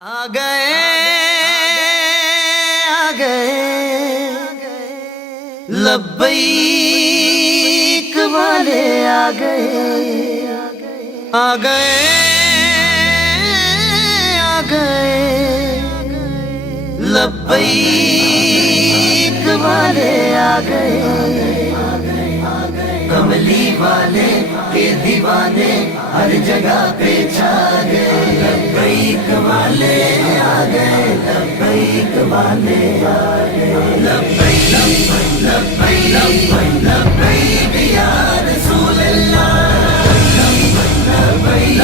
آ گئے لبیک والے آ گئے لبیک والے آ گئے کملی والے کے دیوانے ہر جگہ پہ چھا گئے لبیک والے آ گئے لبیک والے آ گئے لبیک لبیک لبیک یا رسول اللہ لبیک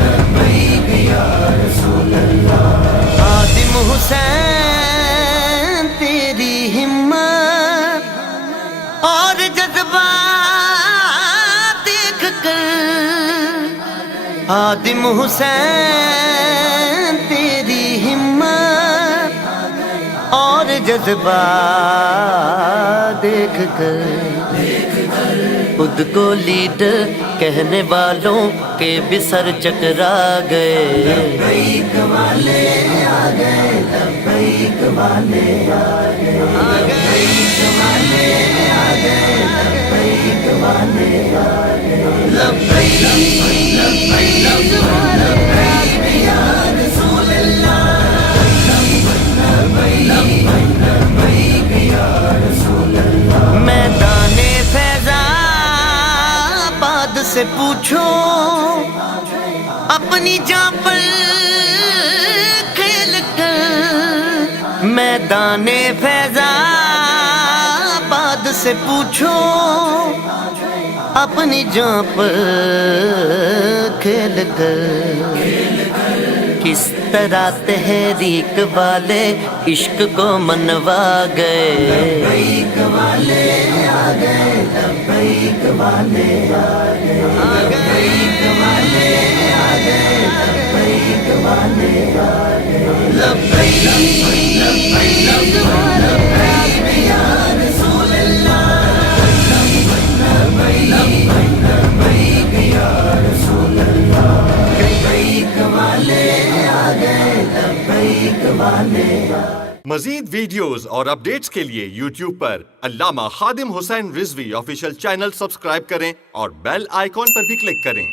لبیک یا رسول اللہ خادم حسین تیری ہمت اور جذبہ دیکھ کر خادم حسین تیری ہمت اور جذبہ دیکھ کر خود کو لیڈر کہنے والوں کے بھی سر چکرا گئے لبیک والے آ گئے لبیک والے آ گئے لبیک والے آ گئے لبیک والے آ گئے لبیک لبیک لبیک یا رسول اللہ لبیک لبیک یا رسول اللہ میدان فیضآباد سے پوچھو اپنی جان پر کھیل کر میدان فیضآباد سے پوچھو اپنی جان پر کھیل کر کس طرح تحریک والے عشق کو منوا گئے لبیک والے آ گئے لبیک والے آ گئے لبیک والے آ گئے لبیک والے آ گئے لبیک لبیک لبیک یا رسول اللہ لبیک یا رسول اللہ لبیک والے آ گئے لبیک والے مزید ویڈیوز اور اپڈیٹس کے لیے یوٹیوب پر علامہ Khadim Hussain Rizvi official channel subscribe کریں اور بیل آئیکن پر بھی کلک کریں۔